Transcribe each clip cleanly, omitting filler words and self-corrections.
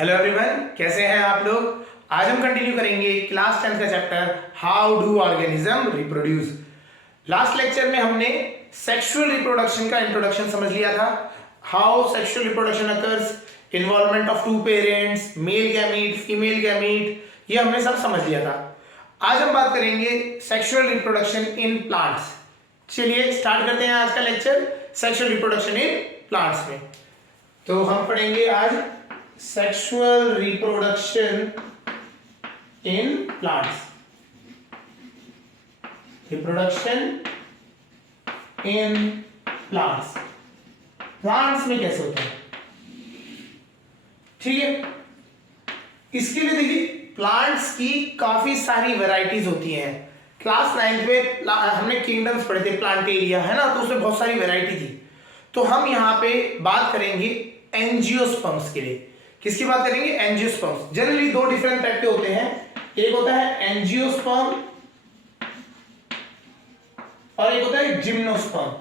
Hello everyone, कैसे हैं आप लोग। आज हम कंटिन्यू करेंगे क्लास 10 का chapter how do organism reproduce. Last lecture में हमने सेक्सुअल रिप्रोडक्शन का इंट्रोडक्शन समझ लिया था। How sexual reproduction occurs, involvement of two parents, male gamete, female gamete, ये हमने सब समझ लिया था। आज हम बात करेंगे सेक्सुअल रिप्रोडक्शन इन प्लांट्स। चलिए स्टार्ट करते हैं आज का lecture sexual reproduction in plants में। तो हम पढ़ेंगे आज sexual reproduction in plants। reproduction in plants, plants में कैसे होता है, ठीक है। इसके लिए देखिए प्लांट्स की काफी सारी वैरायटीज होती हैं। क्लास 9 में हमने किंगडम्स पढ़े थे, प्लांटेरिया है ना, तो उसमें बहुत सारी वैरायटी थी। तो हम यहाँ पे बात करेंगे एंजियोस्पर्म्स के लिए। किसकी बात करेंगे? एंजियोस्पर्म्स। जनरली दो डिफरेंट टाइप के होते हैं, एक होता है एंजियोस्पर्म और एक होता है जिम्नोस्पर्म।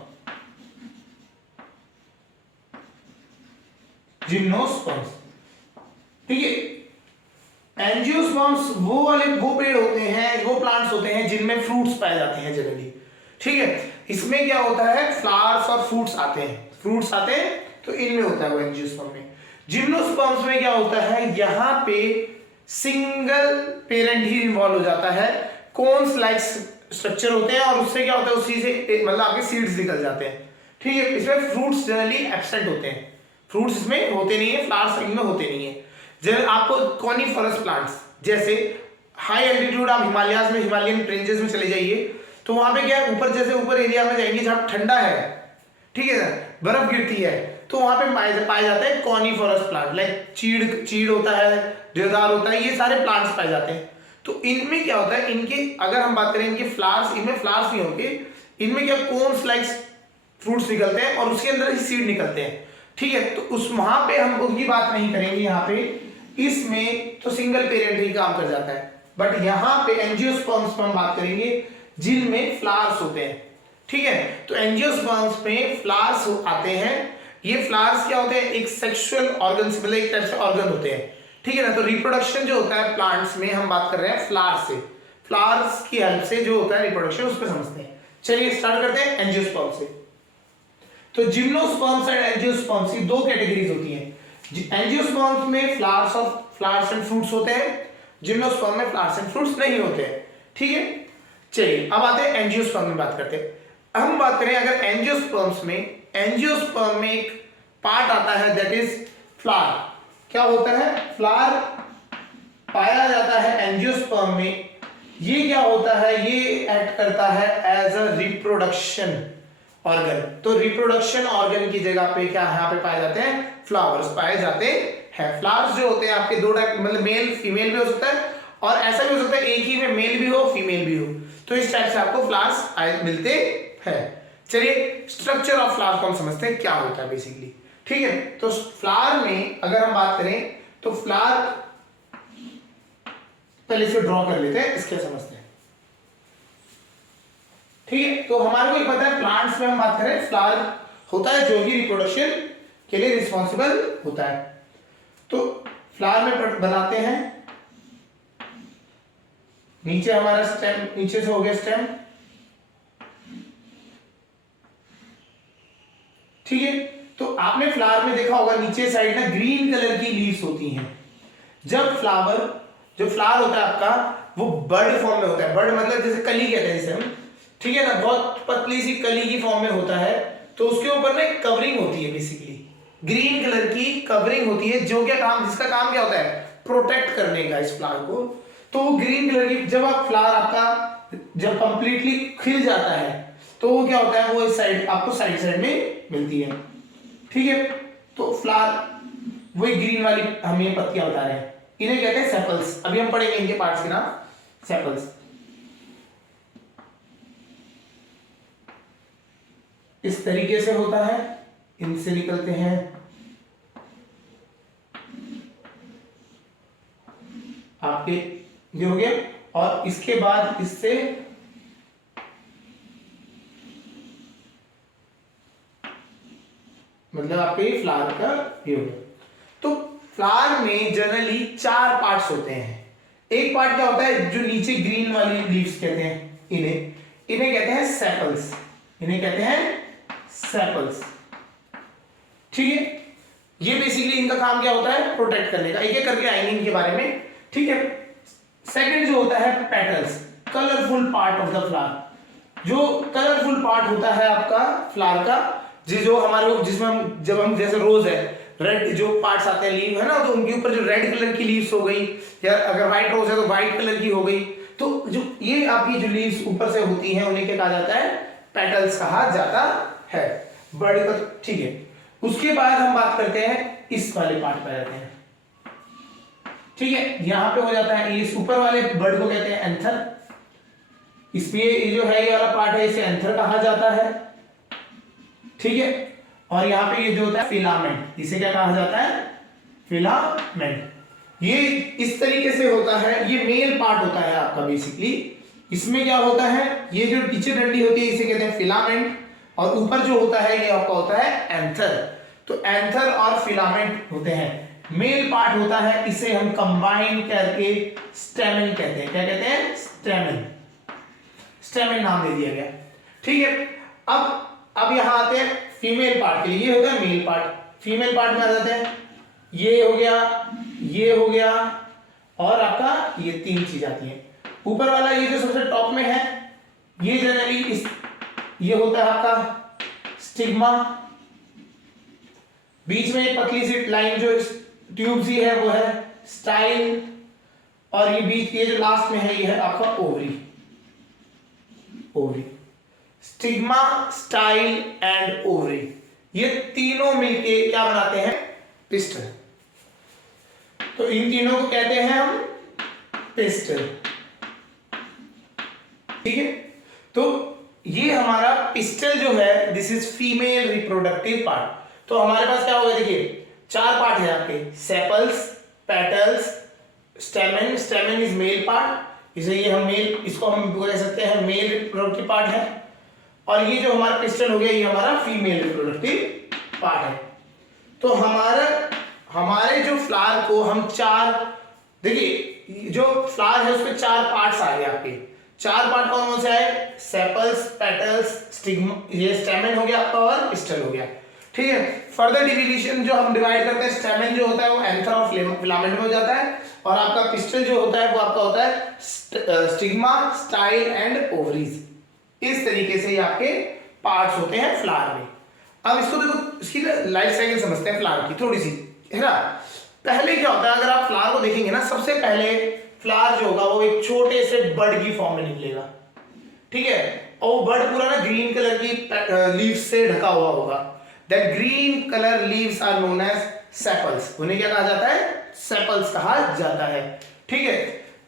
जिम्नोस्पर्म्स, ठीक है। एंजियोस्पर्म्स वो पेड़ होते हैं, वो प्लांट्स होते हैं जिनमें फ्रूट्स पाए जाते हैं जनरली, ठीक है। इसमें क्या होता है, फ्लावर्स और फ्रूट्स आते हैं, तो इनमें होता है वो एंजियोस्पर्म में। जिम्नोस्पर्म्स में क्या होता है, यहां पे सिंगल पेरेंट ही इन्वॉल्व हो जाता है, कोन्स लाइक स्ट्रक्चर होते हैं और उससे क्या होता है, उसी से मतलब आपके सीड्स निकल जाते हैं, ठीक है। इसमें फ्रूट्स जनरली एब्सेंट होते हैं, फ्रूट्स इसमें होते नहीं है, फ्लावर्स इनमें होते नहीं है। जैसे आपको कॉनिफरस प्लांट्स, जैसे हाई एल्टीट्यूड आप हिमालयाज में, हिमालयन रेंजेस में चले जाइए, तो वहां पे क्या है, ऊपर जैसे ऊपर एरिया में जाएंगे जहां ठंडा है, ठीक है, बर्फ गिरती है, तो वहां पे पाए जाते हैं कॉनिफरस प्लांट, लाइक चीड़ होता है, देवदार होता है, ये सारे प्लांट्स पाए जाते हैं। तो इनमें क्या होता है, इनके अगर हम बात करें इनके फ्लावर्स, इनमें फ्लावर्स नहीं होंगे, इनमें क्या कोन्स लाइक फ्रूट्स निकलते हैं और उसके अंदर ही सीड निकलते हैं, ठीक है। तो उस वहां पे हम उनकी बात नहीं करेंगे, यहाँ पे इसमें तो सिंगल पेरेंट ही काम कर जाता है। बट यहाँ पे एंजियोस्पर्म्स पर हम बात करेंगे जिनमें फ्लावर्स होते हैं, ठीक है। तो एंजियोस्पर्म्स में फ्लावर्स आते हैं। ये फ्लावर्स क्या होते हैं, एक सेक्सुअल ऑर्गन से, मतलब एक टाइप से ऑर्गन होते हैं, ठीक है ना। तो रिप्रोडक्शन जो होता है प्लांट्स में, हम बात कर रहे हैं फ्लावर्स से, फ्लावर्स की हेल्प से जो होता है रिप्रोडक्शन, उस पर समझते हैं। चलिए स्टार्ट करते हैं एंजियोस्पर्म से। तो जिम्नोस्पर्म्स एंड एंजियोस्पर्म्स की दो कैटेगरीज होती हैं। एंजियोस्पर्म्स में फ्लावर्स एंड फ्रूट्स होते हैं, जिम्नोस्पर्म में फ्लावर्स एंड फ्रूट्स नहीं होते हैं, ठीक है। चलिए अब आते हैं एंजियोस्पर्म में बात करते हैं। हम बात करें अगर एंजियोस्पर्म्स में एक पार्ट आता है दैट इज फ्लावर। क्या होता है, फ्लावर पाया जाता है एंजियोस्पर्म में। ये क्या होता है, ये एक्ट करता है एज अ रिप्रोडक्शन ऑर्गन। तो रिप्रोडक्शन ऑर्गन की जगह पे क्या यहाँ पे पाए जाते हैं, फ्लावर्स पाए जाते हैं। फ्लावर्स जो होते हैं आपके दो टाइप, मतलब मेल फीमेल भी हो सकता है और ऐसा भी हो सकता है एक ही में मेल भी हो फीमेल भी हो, तो इस टाइप से आपको फ्लावर्स मिलते हैं। चलिए स्ट्रक्चर ऑफ फ्लावर को हम समझते हैं क्या होता है बेसिकली, ठीक है। तो फ्लावर में अगर हम बात करें तो फ्लावर पहले से ड्रॉ कर लेते हैं, इसके समझते हैं, ठीक है। तो हमारे को पता है प्लांट्स में हम बात करें फ्लावर होता है जो कि रिप्रोडक्शन के लिए रिस्पॉन्सिबल होता है। तो फ्लावर में बनाते हैं, नीचे हमारा स्टेम, नीचे से हो गया स्टेम, ठीक है। तो आपने फ्लावर में देखा होगा नीचे साइड ना ग्रीन कलर की लीव्स होती हैं। जब जो फ्लावर होता है आपका वो बर्ड फॉर्म में होता है, बर्ड मतलब जैसे कली कहते हैं जिसे हम, ठीक है ना, बहुत पतली सी कली की फॉर्म में होता है। तो उसके ऊपर ना एक कवरिंग होती है, बेसिकली ग्रीन कलर की कवरिंग होती है, जो क्या काम, जिसका काम क्या होता है, प्रोटेक्ट करने का इस फ्लावर को। तो ग्रीन कलर की जब आप फ्लावर आपका जब कंप्लीटली खिल जाता है तो वो क्या होता है, वो इस साइड आपको साइड में मिलती है, ठीक है। तो फ्लावर वही ग्रीन वाली हम ये पत्तियां बता रहे हैं, इन्हें कहते हैं सेपल्स। अभी हम पढ़ेंगे इनके पार्ट्स के नाम, सेपल्स। इस तरीके से होता है, इनसे निकलते हैं आपके, ये हो गया। और इसके बाद इससे मतलब आपके फ्लावर का ये हो गया। तो फ्लावर में जनरली 4 पार्ट्स होते हैं। एक पार्ट क्या होता है, जो नीचे ग्रीन वाली लीव्स कहते हैं, इन्हें कहते हैं सेपल्स, इन्हें कहते हैं सेपल्स। ठीक है, ये बेसिकली इनका काम क्या होता है, प्रोटेक्ट करने का। एक एक करके आएंगे इनके बारे में। ठीक है, सेकंड जो होता है petals, colourful part of the flower. जो कलरफुल पार्ट होता है आपका फ्लावर का, जो हमारे जिसमें हम जब हम जैसे रोज है, रेड जो पार्ट्स आते हैं लीव है ना, तो उनके ऊपर जो रेड कलर की लीव्स हो गई, या अगर व्हाइट रोज है तो व्हाइट कलर की हो गई, तो जो ये आपकी जो लीव्स ऊपर से होती हैं उन्हें क्या कहा जाता है, पेटल्स कहा जाता है बर्ड का। ठीक है, उसके बाद हम बात करते हैं इस वाले पार्ट पर आते हैं। ठीक है, यहां पे हो जाता है ये ऊपर वाले बर्ड को कहते हैं एंथर। इसमें ये जो है ये वाला पार्ट है, इसे एंथर कहा जाता है। ठीक है, और यहाँ पे ये जो होता है फिलामेंट, इसे क्या कहा जाता है, फिलामेंट। ये इस तरीके से होता है, ये मेल पार्ट होता है आपका बेसिकली। इसमें क्या होता है, ये जो पीछे डंडी होती है इसे कहते हैं फिलामेंट, और ऊपर जो होता है ये आपका होता है एंथर। तो एंथर और फिलामेंट होते हैं, मेल पार्ट होता है, इसे हम कंबाइन करके स्टेमन कहते हैं। क्या कहते हैं, स्टेमन, स्टेमन नाम दे दिया गया। ठीक है, अब यहां आते हैं फीमेल पार्ट के लिए। ये होता है मेल पार्ट, फीमेल पार्ट में आ जाते हैं, ये हो गया, ये हो गया, और आपका ये 3 चीज आती है। ऊपर वाला ये जो सबसे टॉप में है, ये जनरली ये होता है आपका स्टिग्मा, बीच में एक पतली सी लाइन जो ट्यूब सी है वो है स्टाइल, और ये बीच ये जो लास्ट में है ये है आपका ovary. Ovary, stigma, style and ovary, ये तीनों मिलके क्या बनाते हैं, पिस्टल। तो इन तीनों को कहते हैं हम पिस्टल। ठीक है, तो ये हमारा पिस्टल जो है, this is female reproductive part. तो हमारे पास क्या होगा, देखिए 4 पार्ट है आपके, sepals, petals, स्टेमन। स्टेमन is male part, इसे ये हम मेल, इसको हम कह सकते हैं मेल रिप्रोडक्टिव पार्ट है। और ये जो हमारा पिस्टल हो गया, ये हमारा फीमेल रिप्रोडक्टिव पार्ट है। तो हमारे जो फ्लावर को हम 4, देखिए जो फ्लावर है उसमें 4 पार्ट्स आ गए आपके। 4 पार्ट कौन कौन से आए, सेपल्स, पेटल्स, स्टिग्मा, ये स्टेमन हो गया आपका, और पिस्टल हो गया। ठीक है, फर्दर डिवीजन जो हम डिवाइड करते हैं, स्टेमन जो होता है वो एंथर और फिलामेंट में हो जाता है, और आपका पिस्टल जो होता है वो आपका होता है स्टिग्मा, स्टाइल एंड ओवरीज। इस तरीके से ये आपके पार्ट्स होते हैं फ्लावर में। अब इसको देखो, इसकी लाइफ साइकिल समझते हैं फ्लावर की थोड़ी सी, है ना। पहले क्या होता है, अगर आप फ्लावर को देखेंगे ना, सबसे पहले फ्लावर जो होगा वो एक छोटे से बर्ड की फॉर्म में निकलेगा। ठीक है, और वो बर्ड पूरा ना ग्रीन कलर की लीव्स से ढका हुआ होगा। That green colour leaves are known as sepals. उन्हें क्या कहा जाता है, सेपल्स कहा जाता है। ठीक है,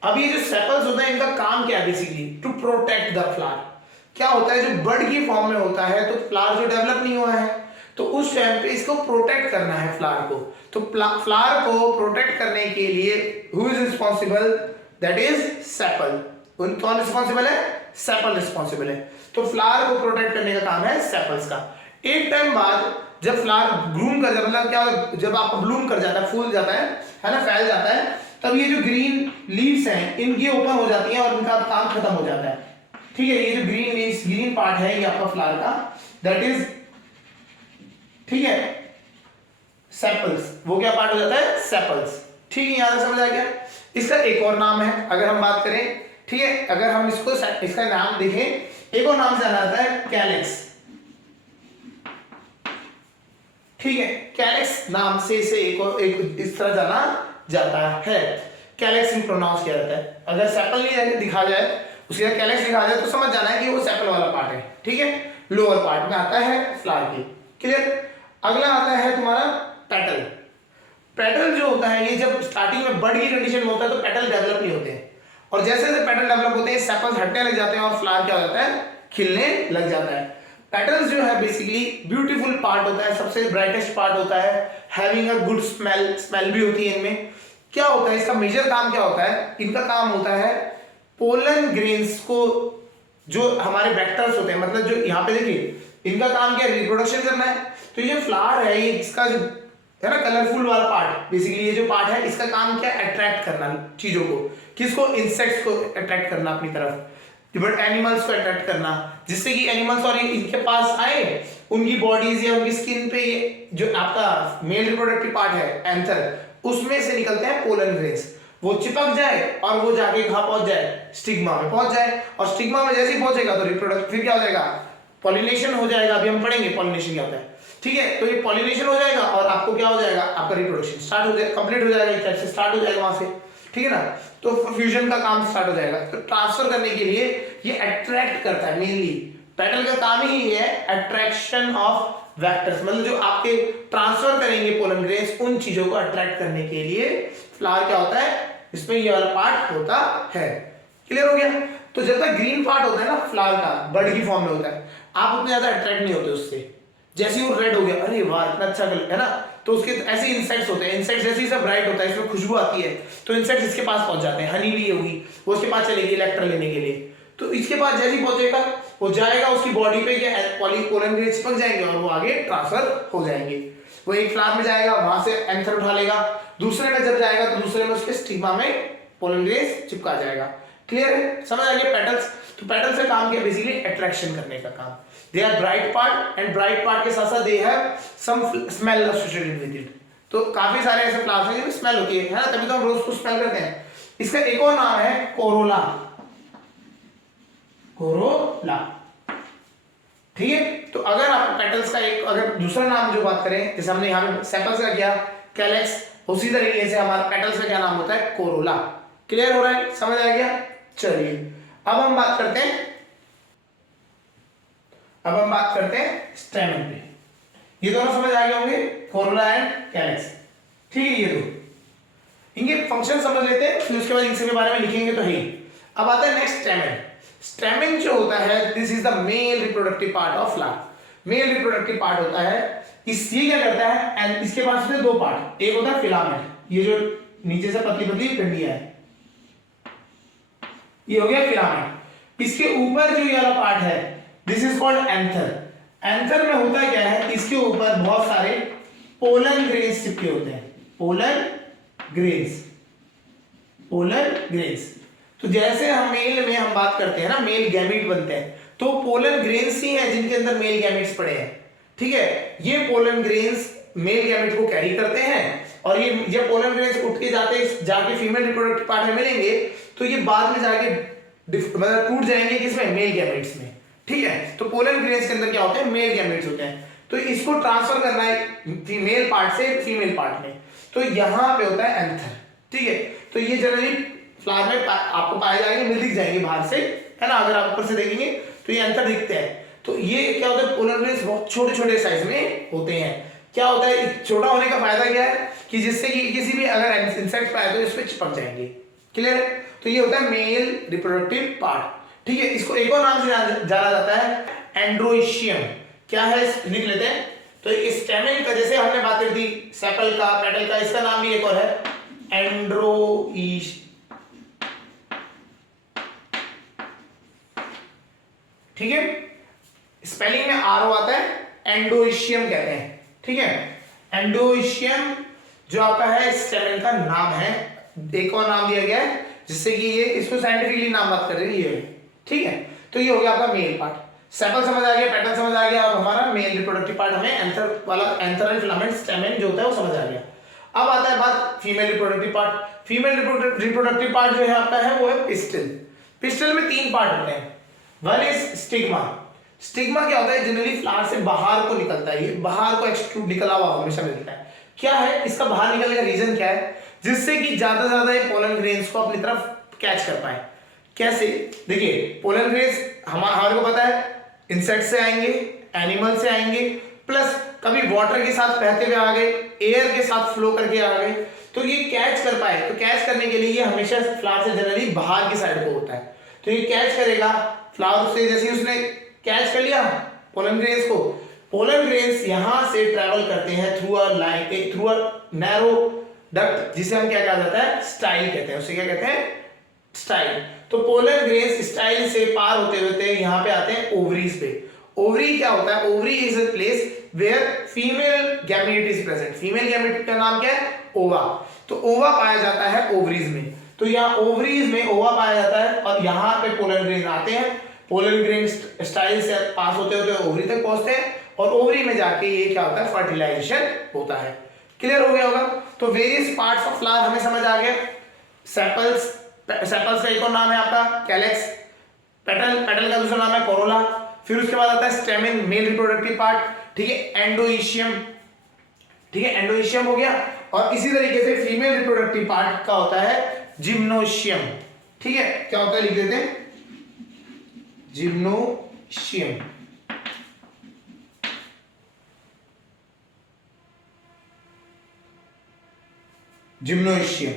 अब ये जो सेपल्स होते हैं, इनका काम क्या है basically, to protect the flower. क्या होता है, जो बर्ड की फॉर्म में होता है, तो फ्लावर जो डेवलप नहीं हुआ है, तो उस टाइम पे इसको प्रोटेक्ट करना है फ्लावर को। तो फ्लावर को प्रोटेक्ट करने के लिए who is responsible, that is sepal. कौन रिस्पॉन्सिबल है, सेपल रिस्पॉन्सिबल है। तो फ्लावर को प्रोटेक्ट करने का काम है सेपल्स का। एक टाइम बाद जब फ्लावर ब्लूम कर जाता है, मतलब क्या, जब आप ब्लूम कर जाता है, फूल जाता है ना, फैल जाता है, तब ये जो ग्रीन लीव्स हैं इनकी ओपन हो जाती हैं और इनका काम खत्म हो जाता है। ठीक है, ये जो ग्रीन लीव्स, ग्रीन पार्ट है ये आपका फ्लावर का, दैट इज, ठीक है, सेपल्स। वो क्या पार्ट हो जाता है, सेपल्स। ठीक है, यहां तक समझ आ गया। इसका एक और नाम है, अगर हम बात करें, ठीक है, अगर हम इसका नाम देखें, एक और नाम से जाना जाता है कैलिक्स। ठीक है, कैलिक्स नाम से इसे एक इस तरह जाना जाता है। कैलिक्स में प्रोनाउंस किया जाता है। अगर सेपल नहीं दिखा जाए, उसके बाद कैलिक्स दिखा जाए, तो समझ जाना है कि वो सेपल वाला पार्ट है। ठीक है, लोअर पार्ट में आता है फ्लावर की। क्लियर। अगला आता है तुम्हारा पेटल। पेटल जो होता है, ये जब स्टार्टिंग में बर्ड की कंडीशन में होता है तो पेटल डेवलप नहीं होते हैं, और जैसे जैसे पेटल डेवलप होते हैं सेपल्स हटने लग जाते हैं और फ्लावर क्या हो जाता है, खिलने लग जाता है। पेटल्स जो है बेसिकली ब्यूटीफुल पार्ट होता है, सबसे ब्राइटेस्ट पार्ट होता है, हैविंग अ गुड स्मेल भी होती है इनमें। क्या होता है, इसका मेजर काम क्या होता है, इनका काम होता है पोलन ग्रेन्स को, जो हमारे वेक्टर्स होते हैं, मतलब जो यहाँ पे देखिए इनका काम क्या है, रिप्रोडक्शन करना है। तो ये फ्लावर है, ये इसका जो है ना कलरफुल वाला पार्ट, बेसिकली ये जो पार्ट है इसका काम क्या है, अट्रैक्ट करना चीजों को, किसको, इंसेक्ट्स को अट्रैक्ट करना अपनी तरफ, बट एनिमल्स को अट्रैक्ट करना, जिससे कि एनिमल्स और इनके पास आए, उनकी बॉडीज या उनकी स्किन पे ये जो आपका मेल रिप्रोडक्टिव पार्ट है एंथर, उसमें से निकलते हैं पोलन ग्रेन्स, वो चिपक जाए और वो जाके कहां पहुंच जाए, स्टिग्मा में पहुंच जाए, और स्टिग्मा में जैसे ही पहुंचेगा तो रिप्रोडक्ट फिर क्या हो जाएगा, पॉलिनेशन हो जाएगा। अभी हम पढ़ेंगे पॉलिनेशन क्या होता है, ठीक है। तो ये पॉलिनेशन हो जाएगा और आपको क्या हो जाएगा, आपका रिप्रोडक्शन स्टार्ट हो जाएगा, कंप्लीट हो जाएगा, एक टाइप से स्टार्ट हो जाएगा वहां से, ठीक है ना। तो फ्यूजन का काम स्टार्ट हो जाएगा। तो ट्रांसफर करने के लिए ये अट्रैक्ट करता है, मेनली पेटल का काम ही है अट्रैक्शन ऑफ वेक्टर्स, मतलब जो आपके ट्रांसफर करेंगे पोलन ग्रेन्स, उन चीजों को अट्रैक्ट करने के लिए फ्लावर क्या होता है, इसमें ये वाला पार्ट होता है। क्लियर हो गया। तो जब तक ग्रीन पार्ट होता है ना फ्लावर का, बर्ड की फॉर्म में होता है, आप उतने ज्यादा अट्रैक्ट नहीं होते उससे। जैसे ही वो रेड हो गया, अरे वाह इतना अच्छा कलर है ना, तो उसके ऐसे इंसेक्ट्स होते हैं, इंसेक्ट्स जैसे ही सब ब्राइट होता है, इसमें खुशबू आती है, तो इंसेक्ट्स इसके पास पहुंच जाते हैं। हनी भी ये हुई, वो उसके पास चलेगी इलेक्ट्रॉन लेने के लिए, तो इसके पास जैसे ही पहुंचेगा वो जाएगा, उसकी बॉडी पे क्या पोलन ग्रेन्स चिपक जाएंगे और वो आगे ट्रांसफर हो जाएंगे। वो एक फ्लावर में जाएगा, वहां से एंथर उठा लेगा, दूसरे में जब जाएगा तो दूसरे में उसके स्टिग्मा में पोलन ग्रेन्स चिपका जाएगा। क्लियर है, समझ आ गया पेटल्स। तो पेटल्स का काम क्या, बेसिकली अट्रैक्शन करने का काम। They are bright part, and bright part के साथ साथ they have some smell associated with it. तो काफी सारे ऐसे फ्लावर्स हैं जिनमें स्मेल होती है ना, तभी तो हम रोज को स्मेल करते हैं। इसका एक और नाम है कोरोला, कोरोला, ठीक है। तो अगर आप पेटल्स का एक अगर दूसरा नाम जो बात करें, जैसे हमने यहाँ पे सेपल्स का किया कैलेक्स, उसी तरीके से हमारा पेटल्स का क्या नाम होता है, कोरोला। क्लियर हो रहा है, समझ आ गया। चलिए अब हम बात करते हैं स्टेमन पे। ये दोनों समझ आ गए होंगे, कोरोला एंड कैलेक्स, ठीक है। ये दो इनके फंक्शन समझ लेते हैं, फिर उसके बाद इनके बारे में लिखेंगे तो है। अब आता है नेक्स्ट स्टेमन। स्टेमन जो होता है, this is the male reproductive part of flower. Male reproductive part होता है, ये क्या करता है, एंड इसके पास में दो पार्ट, एक होता है फिलामेंट, ये जो नीचे से पतली पतली डंडियां है, ये हो गया फिलामेंट। इसके ऊपर जो ये वाला पार्ट है, this is called anther. Anther में होता क्या है, इसके ऊपर बहुत सारे पोलन ग्रेन्स चिपके होते हैं, पोलन ग्रेन्स, पोलन ग्रेन्स। तो जैसे हम मेल में हम बात करते हैं ना, मेल गैमीट बनते हैं, तो पोलन ग्रेन्स ही है जिनके अंदर मेल गैमीट्स पड़े हैं, ठीक है। ये पोलन ग्रेन्स मेल गैमीट को कैरी करते हैं, और ये पोलन ग्रेन्स उठ के जाके फीमेल रिप्रोडक्टिव पार्ट में मिलेंगे, तो ये बाद में जाके मतलब टूट जाएंगे किसमें, मेल गैमीट्स में, ठीक है। तो पोलन ग्रेन्स के अंदर क्या होते हैं, मेल गैमीट्स होते हैं। तो इसको ट्रांसफर करना है फीमेल पार्ट से फीमेल पार्ट में, तो यहां पे होता है एंथर, ठीक है। तो ये जनरली फ्लावर में आपको पाए जाएंगे, मिल दिख जाएंगे बाहर से, है ना। अगर आप ऊपर से देखेंगे तो ये एंथर दिखते हैं। तो ये क्या होता है, पोलन ग्रेन्स बहुत छोटे छोटे साइज में होते हैं। क्या होता है, छोटा होने का फायदा क्या है कि जिससे कि किसी भी अगर इंसेक्ट पाए तो इस पे चिपक जाएंगे। क्लियर है। तो ये होता है मेल रिप्रोडक्टिव पार्ट, ठीक है। इसको एक और नाम से जाना जाता है एंड्रोइशियम। क्या है, लिख लेते हैं। तो इस स्टेमेन का, जैसे हमने बात करी थी सेपल का, पेटल का, इसका नाम भी एक और है एंड्रोइश, ठीक है। स्पेलिंग में आर आता है, एंडोइशियम कहते हैं, ठीक है। एंडोइशियम जो आपका है स्टेमेन का नाम है, एक और नाम दिया गया है जिससे कि ये इसको साइंटिफिकली नाम बात कर रही है, ठीक है। तो ये हो गया आपका मेल पार्ट। सेपल समझ आ गया, पेटल समझ आ गया, अब हमारा मेल रिप्रोडक्टिव पार्ट हमें एंथर वाला, एंथर एंड फिलामेंट स्टेमेन जो होता है वो समझ आ गया। अब आता है बात female reproductive part. Female reproductive part जो है आपका है वो है पिस्टल। पिस्टल में तीन पार्ट होते हैं। One is stigma. स्टिग्मा क्या होता है, जनरली फ्लावर से बाहर को निकलता है, ये बाहर को एक्सट्रूड निकला हुआ हमेशा मिलता है। क्या है इसका बाहर निकलने का रीजन क्या है, जिससे कि ज्यादा से ज्यादा ये पोलन ग्रेन्स को अपनी तरफ कैच कर पाए। कैसे, देखिए पोलन ग्रेन्स हमारे को पता है इंसेक्ट से आएंगे, एनिमल से आएंगे, प्लस कभी वाटर के साथ बहते हुए आ गए, एयर के साथ फ्लो करके आ गए, तो ये कैच कर पाए। तो कैच करने के लिए ये हमेशा फ्लावर से जनरली बाहर की साइड को होता है। तो ये कैच करेगा फ्लावर से, जैसे उसने कैच कर लिया पोलन ग्रेन्स को, पोलन ग्रेन्स यहां से ट्रैवल करते हैं थ्रू अ नैरो डक्ट, जिसे हम क्या कहा जाता है, स्टाइल कहते हैं। उसे क्या कहते हैं, स्टाइल। तो पोलन ग्रेन्स स्टाइल से पार होते होते यहाँ पे आते हैं ओवरीज पे। ओवरी क्या होता है? Ovary is a place where female gamete is present. Female gamete का नाम क्या है? ओवा। तो ओवा पाया जाता है ओवरीज में। तो यहाँ ओवरीज में ओवा पाया जाता है और यहाँ पे पोलन ग्रेन आते हैं, पोलन ग्रेन स्टाइल से पास होते होते ओवरी तक पहुंचते हैं और ओवरी में जाके ये क्या होता है? फर्टिलाइजेशन होता है। क्लियर हो गया होगा? तो वेरियस पार्ट्स ऑफ फ्लावर हमें समझ आ गया। सेपल्स, सेपल्स का एक और नाम है आपका कैलेक्स। पेटल, पेटल का दूसरा नाम है कोरोला। फिर उसके बाद आता है स्टेमिन, मेल रिप्रोडक्टिव पार्ट, ठीक है, एंडोइशियम, ठीक है, एंडोइशियम हो गया। और इसी तरीके से फीमेल रिप्रोडक्टिव पार्ट का होता है जिम्नोशियम, ठीक है, क्या होता है लिख देते हैं, जिम्नोशियम। जिम्नोइशियम,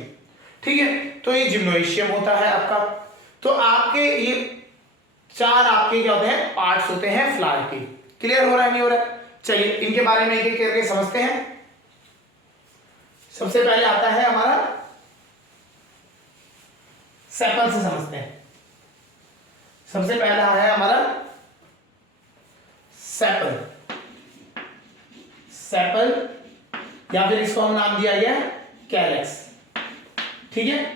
ठीक है, तो ये जिम्नोइशियम होता है आपका। तो आपके ये चार आपके क्या होते हैं? पार्ट्स होते हैं फ्लावर के। क्लियर हो रहा है नहीं हो रहा है? चलिए इनके बारे में एक एक करके समझते हैं। सबसे पहले आता है हमारा सेपल से समझते हैं। सबसे पहला है हमारा सेपल। सेपल या फिर इसको हम नाम दिया गया कैलेक्स, ठीक है।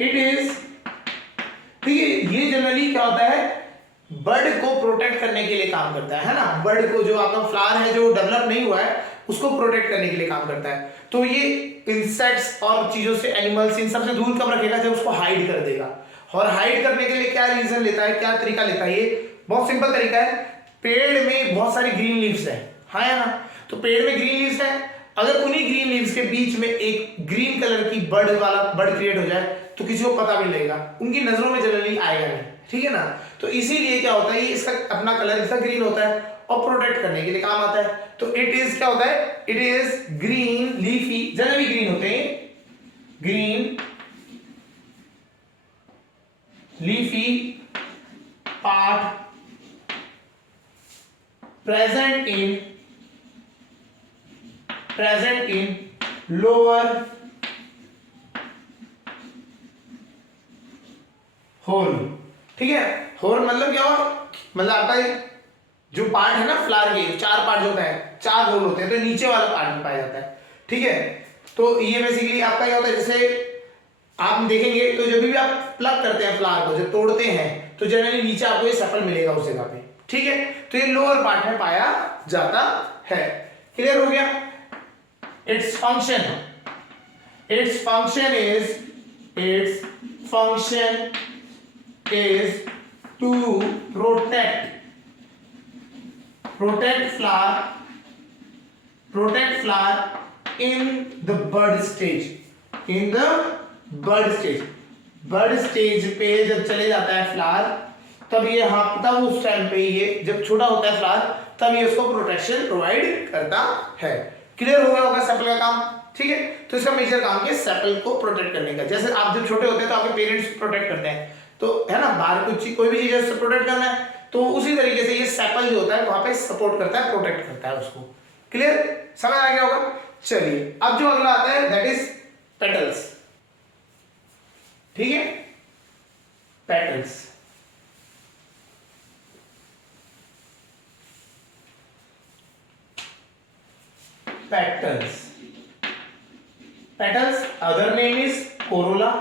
इट इज, ठीक है, ये जनरली क्या होता है? बर्ड को प्रोटेक्ट करने के लिए काम करता है ना। बर्ड को, जो आपका फ्लावर है जो डेवलप नहीं हुआ है, उसको प्रोटेक्ट करने के लिए काम करता है। तो ये इंसेक्ट्स और चीजों से, एनिमल्स, इन सब से दूर कब रखेगा? जब उसको हाइड कर देगा। और हाइड करने के लिए क्या रीजन लेता है, क्या तरीका लेता है? ये बहुत सिंपल तरीका है। पेड़ में बहुत सारी ग्रीन लीव्स है, हाँ या ना? तो पेड़ में ग्रीन लीव्स है, अगर उन्हीं ग्रीन लीव्स के बीच में एक ग्रीन कलर की बर्ड वाला बर्ड क्रिएट हो जाए तो किसी को पता भी लगेगा, उनकी नजरों में जनरली आएगा नहीं, ठीक है ना। तो इसीलिए क्या होता है, ये इसका अपना कलर इसका ग्रीन होता है और प्रोटेक्ट करने के लिए काम आता है। तो इट इज क्या होता है? It is green leafy, generally green होते हैं, green leafy part present in lower whorl, ठीक है। होल मतलब क्या हुआ? मतलब आपका जो पार्ट है ना फ्लावर के, चार पार्ट जो होता है, चार होल होते हैं, तो नीचे वाला पार्ट में पाया जाता है, ठीक है। तो ये बेसिकली आपका क्या होता है? जैसे आप देखेंगे तो जब भी आप प्लग करते हैं फ्लावर को, जब तोड़ते हैं तो जनरली नीचे आपको ये सेपल मिलेगा उस जगह पे, ठीक है। तो ये लोअर पार्ट में पाया जाता है। क्लियर हो गया? Its function is to protect flower in the bud stage पे जब चले जाता है फ्लावर, तब ये, हाँ, तब उस टाइम पे ये जब छोटा होता है फ्लावर, तब ये उसको प्रोटेक्शन प्रोवाइड करता है। क्लियर हो गया होगा सेपल का काम, ठीक है। तो इसका मेजर काम है सेपल को प्रोटेक्ट करने का। जैसे आप जब छोटे होते हैं तो आपके पेरेंट्स प्रोटेक्ट करते हैं, तो है ना, बाहर कोई भी चीज से प्रोटेक्ट करना है, तो उसी तरीके से ये सेपल जो होता है वहां पे सपोर्ट करता है, प्रोटेक्ट करता है उसको। क्लियर, समझ आ गया होगा? चलिए अब जो अगला आता है दैट इज पेटल्स, ठीक है। Petals, petals other name is corolla,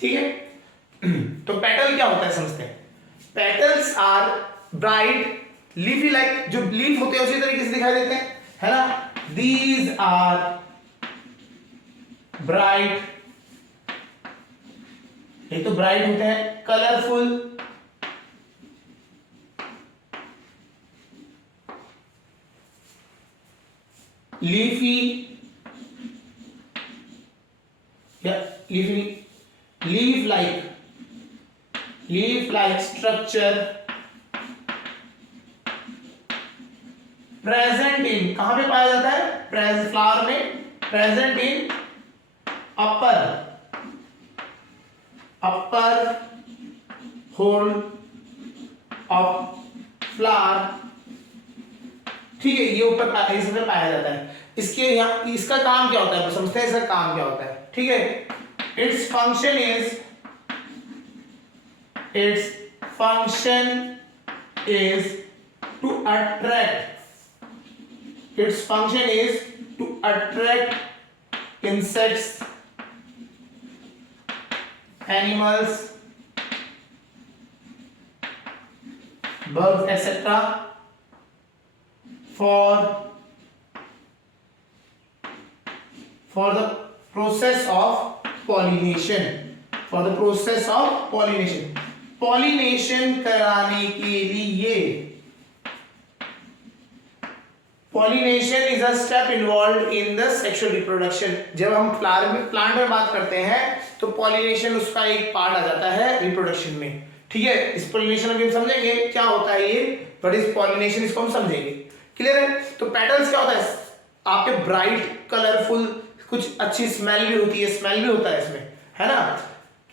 ठीक है। तो पेटल क्या होता है समझते हैं। Petals are bright leafy, like जो लीफ होते हैं उसी तरीके से दिखाई देते हैं, है ना। दीज आर ब्राइट, एक तो ब्राइट होते हैं, कलरफुल, लीफी या leaf like structure, present in, कहां पे पाया जाता है? प्रेजेंट फ्लावर में, present in upper whorl of flower, ठीक है। ये ऊपर इसमें पाया जाता है। इसके यहाँ इसका काम क्या होता है समझते हैं, इसका काम क्या होता है, ठीक है। It's function is its function is to attract insects, animals, bugs, etc. for the process of pollination. Pollination कराने के लिए pollination is a step involve in the sexual reproduction. जब हम प्लांट में बात करते हैं तो पॉलिनेशन उसका एक पार्ट आ जाता है रिप्रोडक्शन में। ठीक है, इस पॉलिनेशन अभी हम समझेंगे क्या होता है ये, बट इस पॉलिनेशन इसको हम समझेंगे। क्लियर है? तो पेटल्स क्या होता है आपके ब्राइट कलरफुल, कुछ अच्छी स्मेल भी होती है, स्मेल भी होता है इसमें, है ना।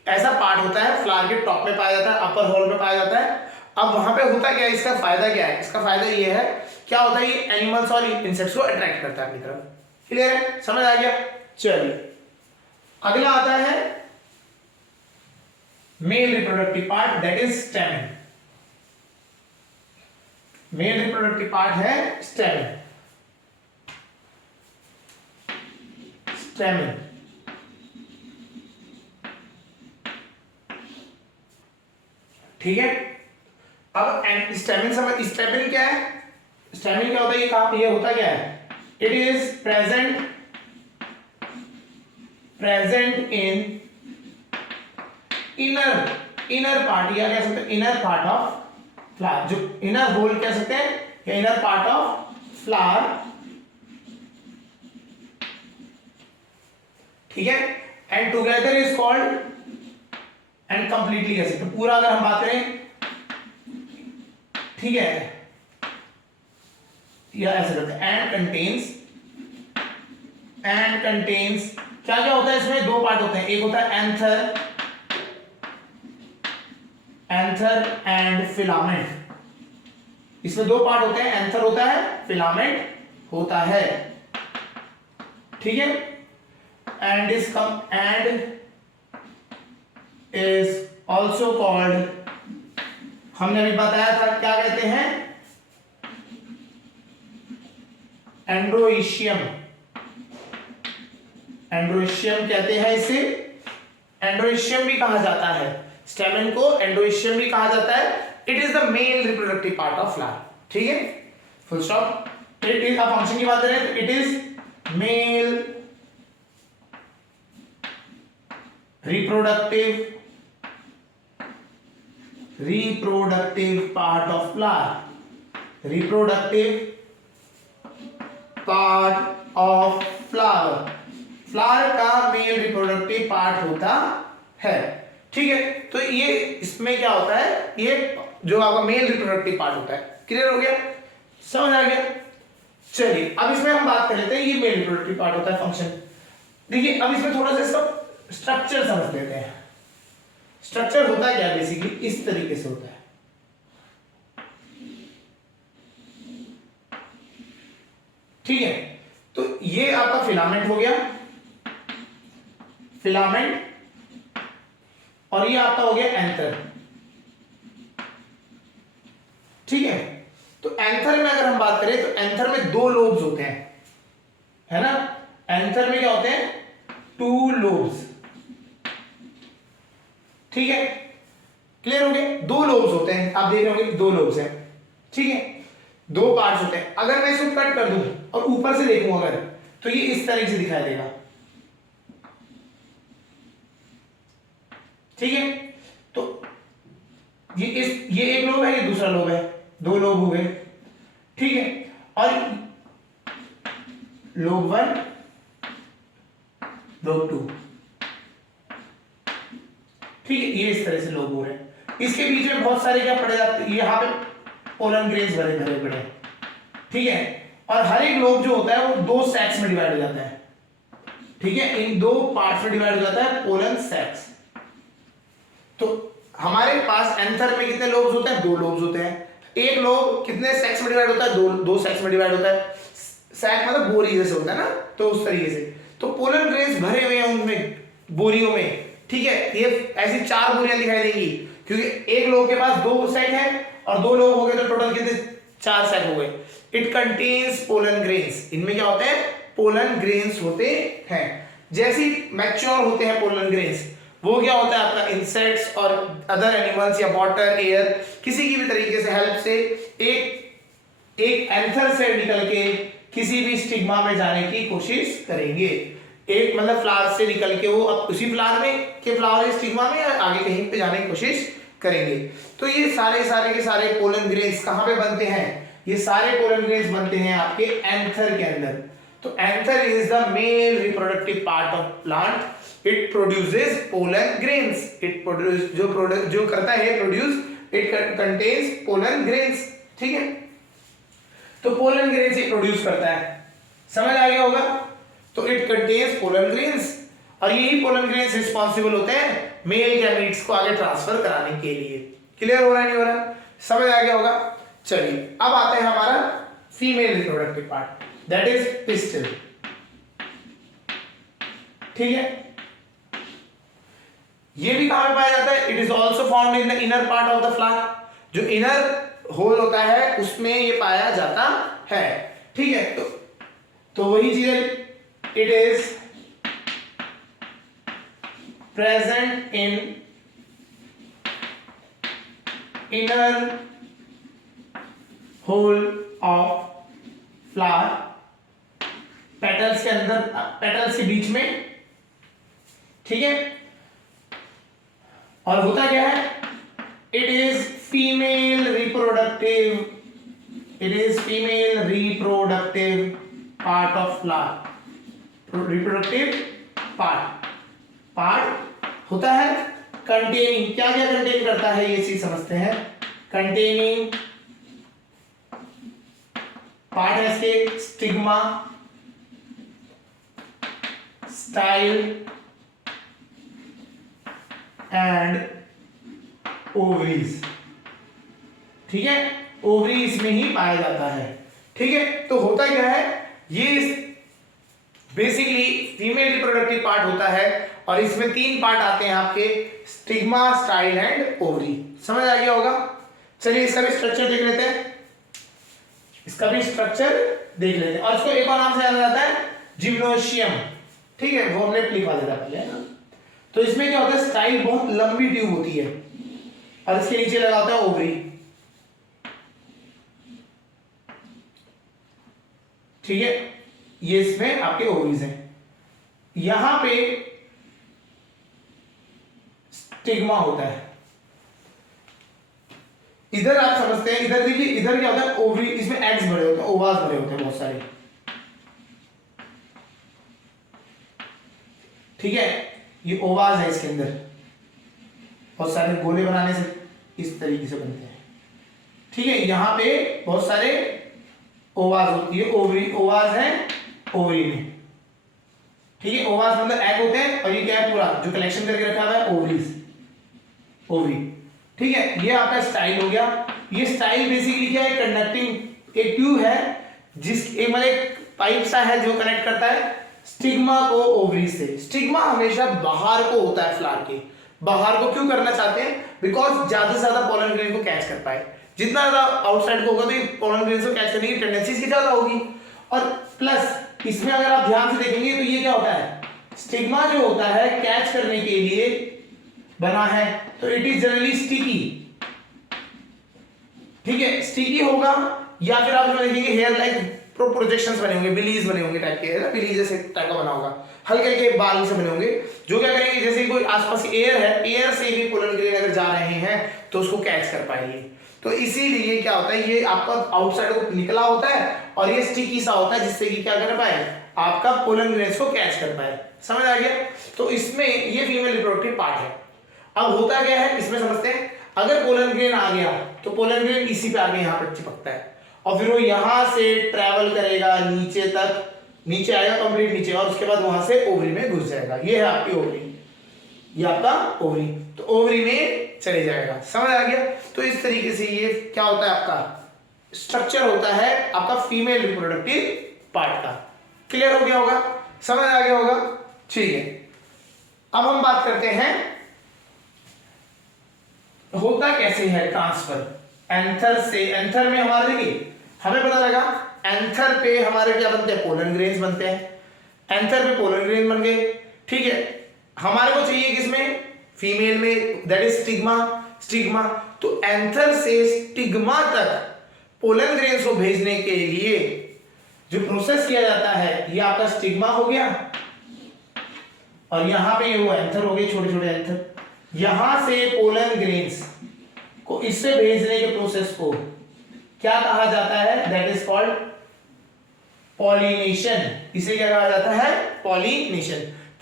ऐसा पार्ट होता है फ्लावर के टॉप में पाया जाता है, अपर होल में पाया जाता है। अब वहां पे होता क्या है, इसका फायदा क्या है? इसका फायदा ये है, क्या होता है, ये एनिमल्स और इंसेक्ट्स को अट्रैक्ट करता है अपनी तरफ। क्लियर है? समझ आ गया? चलिए अगला आता है male reproductive part, that is स्टेमन। Male reproductive part है स्टेमन। ठीक है, अब स्टेमन क्या है? स्टेमन क्या होता है, ये होता क्या है? It is present in inner part, या कह सकते हैं इनर पार्ट ऑफ फ्लावर, जो इनर होल कह सकते हैं, या इनर पार्ट ऑफ फ्लावर। ठीक है, and together is called, and completely कह सकते हैं, पूरा अगर हम बात करें, ठीक है, या ऐसे करते हैं, एंड कंटेन्स क्या क्या होता है इसमें? दो पार्ट होते हैं, एक होता है एंथर एंड फिलामेंट। इसमें दो पार्ट होते हैं, एंथर होता है, फिलामेंट होता है। ठीक है, एंड इज ऑल्सो कॉल्ड, हमने अभी बताया था क्या कहते हैं, एंड्रोइशियम कहते हैं इसे। एंड्रोइशियम भी कहा जाता है, स्टेमन को एंड्रोइशियम भी कहा जाता है। It is the male reproductive part of flower. ठीक है, फुल स्टॉप। इट इज, अब फंक्शन की बात करें तो it is male reproductive part of flower, flower का मेल रिप्रोडक्टिव पार्ट होता है। ठीक है, तो ये इसमें क्या होता है, ये जो आपका मेल रिप्रोडक्टिव पार्ट होता है। क्लियर हो गया? समझ आ गया? चलिए अब इसमें हम बात कर लेते हैं, ये मेल रिप्रोडक्टिव पार्ट होता है, फंक्शन। देखिए अब इसमें थोड़ा सा इसका स्ट्रक्चर समझ लेते हैं। स्ट्रक्चर होता क्या है, बेसिकली इस तरीके से होता है। ठीक है, तो ये आपका फिलामेंट हो गया, और ये आपका हो गया एंथर। ठीक है, तो एंथर में अगर हम बात करें तो एंथर में दो लोब्स होते हैं, है ना। एंथर में क्या होते हैं? 2 लोब्स। ठीक है, क्लियर हो गए? 2 लोब्स होते हैं, आप देख रहे होंगे 2 लोब्स हैं। ठीक है, 2 पार्ट्स होते हैं। अगर मैं इसको कट कर दूं और ऊपर से देखूं अगर, तो ये इस तरीके से दिखाई देगा। ठीक है, तो ये एक लोब है, ये दूसरा लोब है, 2 लोब हो गए। ठीक है, और लोब 1, लोब 2। ठीक है, ये इस तरह से लोब हो रहे हैं। इसके बीच में बहुत सारे क्या पड़े जाते हैं, यहाँ पे पोलन ग्रेन्स भरे पड़े। ठीक है, और हर एक लोब जो होता है वो 2 सैक्स में डिवाइड हो जाता है। ठीक है, इन 2 पार्ट्स में डिवाइड हो जाता है, पोलन सैक्स। तो हमारे पास एंथर में कितने लोब्स होते हैं? 2 लोब्स होते हैं। एक लोब कितने सैक्स में डिवाइड होता है? 2 सैक्स में डिवाइड होता है। सैक मतलब बोरी जैसे होता है ना, तो उस तरीके से। तो पोलन ग्रेन्स भरे हुए हैं उनमें, बोरियों में। ठीक है, ये ऐसी 4 बोरियां दिखाई देंगी, क्योंकि एक लोग के पास 2 सेक है और 2 लोग हो गए तो टोटल कितने 4 सेक हो गए। इट कंटेन्स पोलन ग्रेन्स, इनमें क्या होते हैं पोलन ग्रेन्स होते हैं। जैसे मैच्योर होते हैं पोलन ग्रेन्स, वो क्या होता है आपका इंसेक्ट्स और अदर एनिमल्स या वाटर एयर किसी की भी तरीके से हेल्प से एक एंथर से निकल के किसी भी स्टिग्मा में जाने की कोशिश करेंगे। एक मतलब फ्लावर से निकल के वो अब उसी फ्लावर में के फ्लावर स्टिग्मा में आगे कहीं पे जाने की कोशिश करेंगे। तो ये सारे के सारे पोलन ग्रेन्स कहाँ पे बनते हैं, ये सारे पोलन ग्रेन्स बनते हैं आपके एंथर के अंदर। तो anther is the male reproductive part of plant, it produces pollen grains, it produce जो करता है produce, it contains pollen grains. ठीक है, तो पोलन ग्रेन्स ये प्रोड्यूस करता है, समझ आ गया होगा। तो इट कंटेन्स पोलन ग्रेन्स और यही पोलन ग्रेन्स रिस्पॉन्सिबल होते हैं मेल गैमीट्स को आगे ट्रांसफर कराने के लिए। क्लियर हो रहा है नहीं हो रहा, समझ आ गया होगा। चलिए अब आता है हमारा female reproductive part, that is pistil. ठीक है, ये भी कहां पे पाया जाता है, it is also found in the inner part of the flower, जो इनर होल होता है उसमें ये पाया जाता है। ठीक है, तो वही चीज है, it is present in inner whorl of flower, petals के अंदर, पेटल्स के बीच में। ठीक है, और होता क्या है, it is female reproductive, it is female reproductive part of flower, reproductive part होता है कंटेनिंग, क्या क्या कंटेन करता है ये चीज समझते हैं। कंटेनिंग पार्ट है इसके स्टिग्मा, स्टाइल एंड ओवरीज। ठीक है, ओवरी इसमें ही पाया जाता है। ठीक है, तो होता क्या है, ये बेसिकली फीमेल रिप्रोडक्टिव पार्ट होता है और इसमें 3 पार्ट आते हैं आपके, स्टिग्मा, स्टाइल एंड ओवरी। समझ आ गया होगा। चलिए इसका भी स्ट्रक्चर देख लेते हैं, इसका भी स्ट्रक्चर देख लेते हैं। और इसको एक और नाम से जाना जाता है जिम्नोशियम। ठीक है, वो हमने लिखवा देता पहले ना। तो इसमें क्या होता है, स्टाइल बहुत लंबी ट्यूब होती है और इसके नीचे लगा होता है ओवरी। ठीक है, ये इसमें आपके ओवरीज हैं, यहां पे स्टिग्मा होता है। इधर आप समझते हैं, इधर देखिए, इधर क्या होता है ओवरी, इसमें एग्स बड़े होते हैं, ओवास बड़े होते हैं बहुत सारे। ठीक है, ये ओवास है, इसके अंदर बहुत सारे गोले बनाने से इस तरीके से बनते हैं। ठीक है, यहां पे बहुत सारे ओवास होती है, ओवरी ओवास है ओवरी में। ठीक है, ओवास मतलब एग होते हैं और ये क्या है पूरा जो कलेक्शन करके रखा हुआ है ओवरीज, ओवरी। ठीक है, ये आपका स्टाइल हो गया। ये स्टाइल बेसिकली क्या है, कंडक्टिंग एक ट्यूब है, जिस एक मतलब एक पाइप सा है जो कनेक्ट करता है स्टिग्मा को ओवरी से। स्टिग्मा हमेशा बाहर को होता है, फ्लावर के बाहर को क्यों करना चाहते हैं, बिकॉज ज्यादा से ज्यादा पोलन ग्रेन को कैच कर पाए। जितना ज्यादा आउटसाइड को होगा तो पोलन ग्रेन को कैच करने की टेंडेंसी इसकी ज्यादा होगी। और प्लस इसमें अगर आप ध्यान से देखेंगे तो ये क्या होता है, स्टिग्मा जो होता है कैच करने के लिए बना है, तो इट इज जनरली स्टिकी। ठीक है, स्टिकी होगा, या फिर आप देखेंगे हेयर लाइक प्रोजेक्शंस बने होंगे, बिलीज बने होंगे टाइप के, है ना, बिलीज जैसे टाइप का बना होगा, हल्के हल्के बाल से बने होंगे, जो क्या करेंगे, जैसे कोई आसपास एयर है, एयर से भी पोलन ग्रेन अगर जा रहे हैं तो उसको कैच कर पाएंगे। तो इसीलिए क्या होता है, ये आपका आउटसाइड को निकला होता है और ये स्टिकी सा होता है, जिससे कि क्या कर पाए, आपका पोलन ग्रेन्स को कैच कर पाए। समझ आ गया। तो इसमें ये फीमेल रिप्रोडक्टिव पार्ट है। अब होता क्या है इसमें समझते हैं, अगर पोलन ग्रेन आ गया तो पोलन ग्रेन इसी पे आगे यहाँ पर चिपकता है और फिर वो यहां से ट्रैवल करेगा नीचे तक, नीचे आएगा कंप्लीट नीचे, और उसके बाद वहां से ओवरी में घुस जाएगा। ये है आपकी ओवरी, ये आपका ओवरी, तो ओवरी में चले जाएगा। समझ आ गया। तो इस तरीके से ये क्या होता है, आपका स्ट्रक्चर होता है आपका फीमेल रिप्रोडक्टिव पार्ट का। क्लियर हो गया होगा, समझ आ गया होगा। ठीक है, अब हम बात करते हैं होता कैसे है ट्रांसफर एंथर से, एंथर में हमारे देखिए हमें पता लगा एंथर पे हमारे क्या बनते हैं, पोलन ग्रेन्स बनते हैं, एंथर पे पोलन ग्रेन बन गए, ठीक है। हमारे को चाहिए किसमें, फीमेल में, दैट इज स्टिग्मा, स्टिग्मा। तो एंथर से स्टिग्मा तक पोलन ग्रेन्स को भेजने के लिए जो प्रोसेस किया जाता है, ये आपका स्टिग्मा हो गया और यहां पे वो एंथर हो गए, छोटे छोटे एंथर। यहां से पोलन ग्रेन्स को इससे भेजने के प्रोसेस को क्या कहा जाता है, दैट इज कॉल्ड पॉलिनेशन। इसे क्या कहा जाता है, पॉलिनेशन।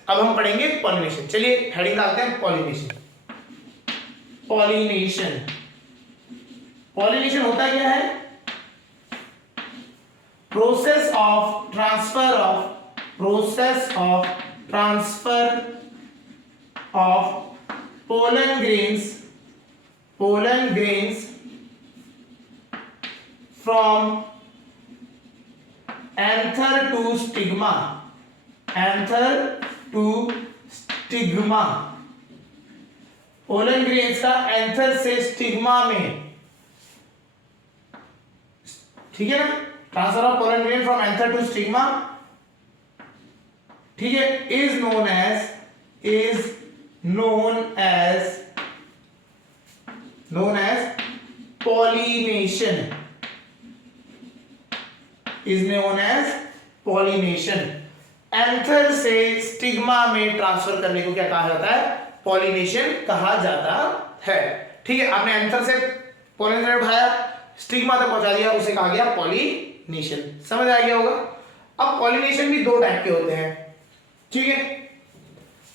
अब हम पढ़ेंगे पॉलिनेशन। चलिए हेडिंग डालते हैं पॉलिनेशन। पॉलिनेशन, पॉलिनेशन होता क्या है, process of transfer of pollen grains from anther to stigma, pollen grains का एंथर से स्टिग्मा में, ठीक है ना, transfer of pollen grain from anther to stigma, ठीक है, is known as pollination, anther से स्टिग्मा में ट्रांसफर करने को क्या कहा जाता है, पॉलिनेशन कहा जाता है, ठीक है। आपने एंथर से पोलन ग्रेन उठाया, स्टिग्मा तक पहुंचा दिया, उसे कहा गया पॉलिनेशन। समझ आ गया होगा। अब पॉलिनेशन भी दो टाइप के होते हैं, ठीक है,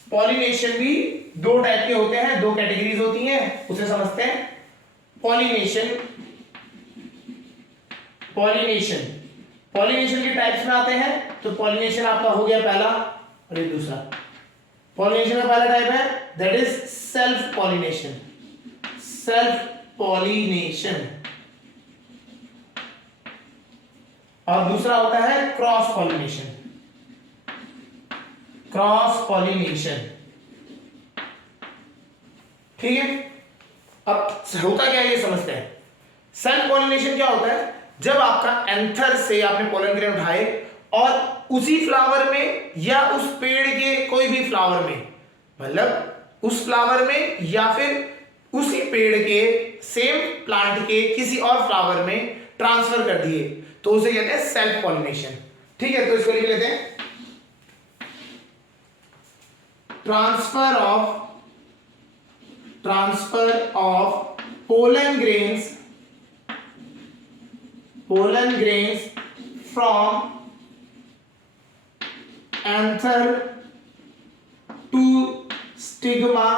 पॉलिनेशन भी दो टाइप के होते हैं, दो कैटेगरीज होती हैं, उसे समझते हैं। पॉलिनेशन के टाइप्स में आते हैं, तो पॉलिनेशन आपका हो गया पहला और ये दूसरा। पॉलिनेशन का पहला टाइप है दैट इज सेल्फ पॉलिनेशन, और दूसरा होता है क्रॉस पॉलिनेशन, ठीक है। अब होता क्या है ये समझते हैं। सेल्फ पॉलिनेशन क्या होता है, जब आपका एंथर से आपने पोलन ग्रेन उठाए और उसी फ्लावर में या उस पेड़ के कोई भी फ्लावर में, मतलब उस फ्लावर में या फिर उसी पेड़ के सेम प्लांट के किसी और फ्लावर में ट्रांसफर कर दिए, तो उसे कहते हैं सेल्फ पॉलिनेशन, ठीक है। तो इसको लिख लेते हैं, transfer of pollen grains from anther to stigma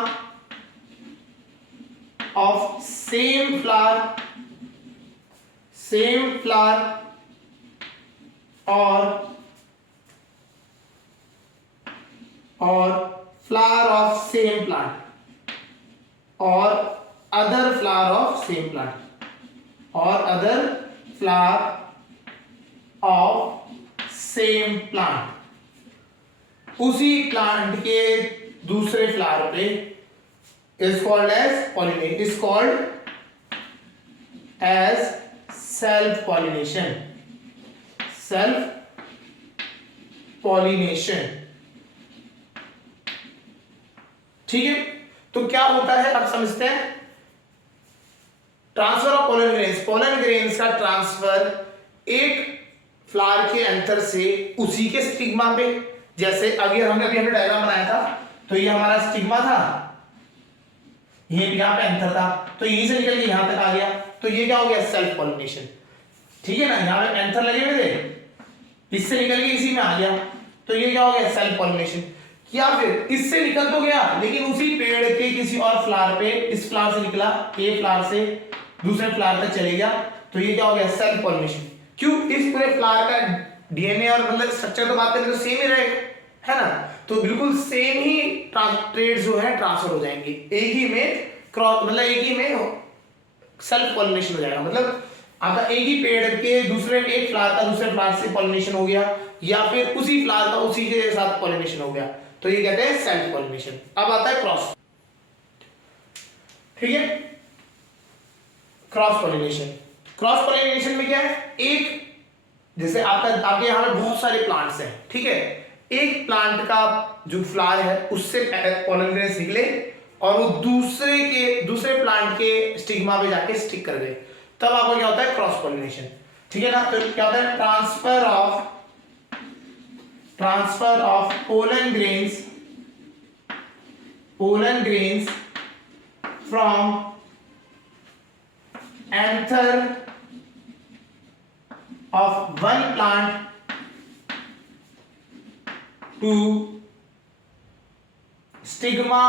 of same flower और flower of same plant or other flower of same plant or other flower of same plant, उसी प्लांट के दूसरे फ्लावर पे is called as pollination, is called as self pollination, ठीक है। तो क्या होता है अब समझते हैं। ट्रांसफर ऑफ पोलन ग्रेन्स का ट्रांसफर एक फ्लावर के एंथर से उसी के स्टिग्मा पे, जैसे अगर हमने डायग्राम बनाया था, तो ये हमारा स्टिग्मा था, ये यहाँ पे एंथर था, तो यहीं से निकल के यहां तक आ गया, तो ये क्या हो गया, सेल्फ पॉलिनेशन, ठीक है ना। यहाँ पे एंथर लगे हुए थे, इससे निकल के इसी में आ गया, तो ये क्या हो गया, सेल्फ पॉलिनेशन। या फिर इससे निकल तो गया लेकिन उसी पेड़ के किसी और फ्लावर पे, इस फ्लावर से निकला, ए फ्लावर से दूसरे फ्लावर तक चले गया, तो ये क्या हो गया, सेल्फ पॉलिनेशन। क्यों, इस पूरे फ्लावर का डीएनए और मतलब स्ट्रक्चर तो बात करें तो सेम ही रहेगा, है ना, तो बिल्कुल सेम ही ट्रेड जो है ट्रांसफर हो जाएंगे, एक ही में क्रॉस, मतलब एक ही में सेल्फ पॉलिनेशन हो जाएगा। मतलब आपका एक ही पेड़ के दूसरे, एक फ्लावर का दूसरे फ्लावर से पॉलिनेशन हो गया, या फिर उसी फ्लावर का उसी के साथ पॉलिनेशन हो गया, तो ये कहते हैं सेल्फ पॉलिनेशन। अब आता है क्रॉस, ठीक है। Cross pollination. क्रॉस पॉलिनेशन में क्या है, एक जैसे आपके यहाँ पे बहुत सारे प्लांट्स हैं, ठीक है, एक प्लांट का जो फ्लावर है उससे पोलन ग्रेन्स निकले और वो दूसरे प्लांट के स्टिग्मा पे जाके स्टिक कर गए, तब आपको क्या होता है, क्रॉस पॉलिनेशन। ठीक है ना। तो क्या होता है, transfer of pollen grains from anther of one plant to stigma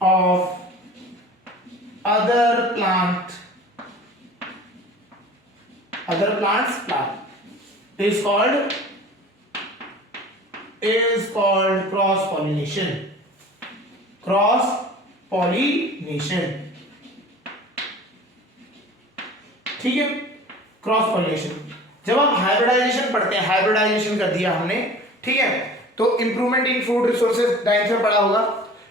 of other plants plant is called cross pollination। ठीक है, क्रॉस पॉलिनेशन। जब आप हाइब्रिडाइजेशन पढ़ते हैं, हाइब्रिडाइजेशन कर दिया हमने, ठीक है, तो improvement in food resources 9th में पढ़ा होगा,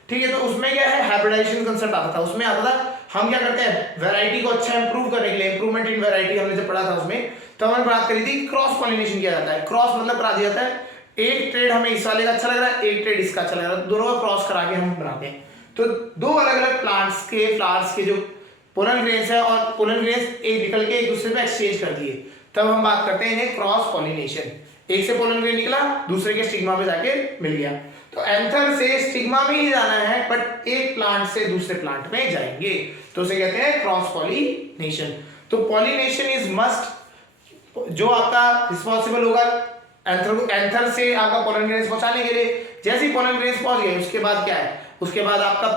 ठीक है, तो उसमें क्या है, हाइब्रिडाइजेशन कंसेप्ट आता था। उसमें आता था हम क्या करते हैं, वैरायटी को अच्छा इंप्रूव करने के लिए, इंप्रूवमेंट इन वैरायटी हमने जब पढ़ा था उसमें, तो हमने बात करी थी क्रॉस पॉलिनेशन किया जाता है। क्रॉस मतलब करा दिया जाता है, एक ट्रेड हमें इस वाले का अच्छा लग रहा है, एक ट्रेड इसका अच्छा लग रहा है, दोनों का क्रॉस करा के हम बनाते हैं। तो दो अलग अलग प्लांट्स के फ्लावर्स के जो पोलन ग्रेन्स है और पोलन ग्रेन्स एक निकल के एक दूसरे में एक्सचेंज कर दिए, तब हम बात करते हैं इन्हें क्रॉस पॉलिनेशन। एक से पोलन ग्रेन निकला, दूसरे के स्टिग्मा पे जाके मिल गया। तो एंथर से स्टिग्मा में ही जाना है, बट एक प्लांट से दूसरे प्लांट में जाएंगे, तो उसे कहते हैं क्रॉस पॉलिनेशन। तो पॉलिनेशन इज मस्ट, जो आपका रिस्पॉन्सिबल होगा एंथर से आपका पोलन ग्रेन्स पहुंचाने के लिए। जैसे ही पोलन ग्रेन्स पहुंच गए, उसके बाद क्या है, उसके बाद आपका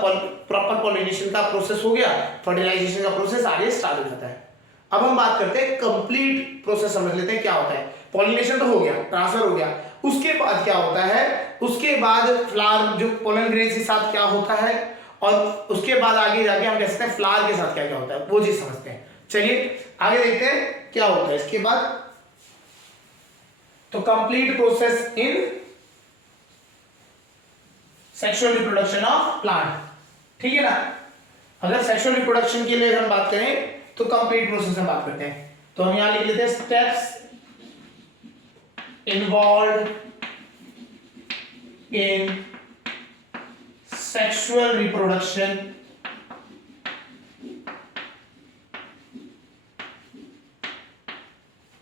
प्रॉपर पॉलिनेशन का प्रोसेस हो गया, फर्टिलाइजेशन का प्रोसेस आगे स्टार्ट हो जाता है। अब हम बात करते हैं कंप्लीट प्रोसेस, समझ लेते हैं क्या होता है। पॉलिनेशन तो हो गया, ट्रांसफर हो गया, उसके बाद क्या होता है, उसके बाद फ्लावर जो पोलन ग्रेन्स के साथ क्या होता है, और उसके बाद आगे जाके हम कह सकते हैं फ्लावर के साथ क्या क्या होता है, वो चीज समझते हैं। चलिए आगे देखते हैं क्या होता है इसके बाद। तो complete process in sexual reproduction of plant, ठीक है ना। अगर सेक्सुअल रिप्रोडक्शन के लिए हम बात करें तो कंप्लीट प्रोसेस में बात करते हैं, तो हम यहां लिख लेते हैं steps involve in sexual reproduction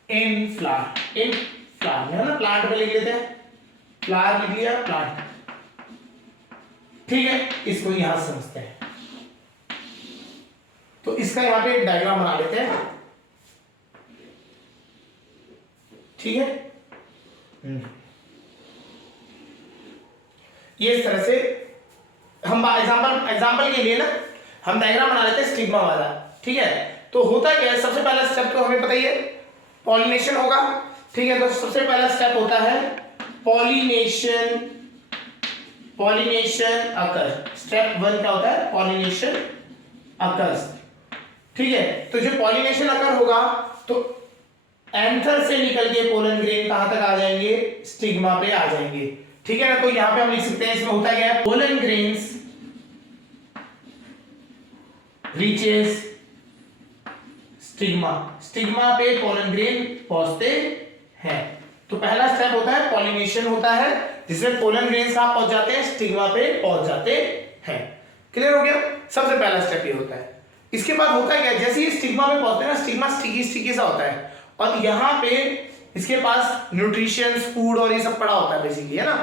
in flower है ना, प्लांट में लिख लेते हैं, फ्लावर लिख लिया, प्लांट, ठीक है। इसको यहां समझते हैं, तो इसका यहां पे एक डायग्राम बना लेते हैं, ठीक है। ये इस तरह से हम एग्जांपल के लिए ना हम डायग्राम बना लेते हैं स्टिग्मा वाला, ठीक है। तो होता क्या है, सबसे पहला स्टेप तो हमें पता ही है, पॉलिनेशन होगा, ठीक है। तो सबसे पहला स्टेप होता है पॉलिनेशन अकर। स्टेप 1 क्या होता है, पॉलिनेशन अकर्स, ठीक है। तो जो पॉलिनेशन अकर होगा तो एंथर से निकल के पोलन ग्रेन कहां तक आ जाएंगे, स्टिग्मा पे आ जाएंगे, ठीक है ना। तो यहां पे हम लिख सकते हैं, इसमें होता क्या है, पोलन ग्रेन्स रीचेस स्टिग्मा पे पोलन ग्रेन पहुंचते हैं। तो पहला स्टेप होता है पॉलिनेशन होता है, जिसमें पोलन ग्रेन्स कहां पहुंच जाते हैं, स्टिग्मा पे पहुंच जाते हैं। क्लियर हो गया, सबसे पहला स्टेप ये होता है। इसके बाद होता है क्या, जैसे ही स्टिग्मा पे पहुंचते हैं ना, स्टिग्मा स्टिकी सा होता है, और यहाँ पे इसके पास न्यूट्रिशन, फूड और ये सब पड़ा होता है बेसिकली, है ना।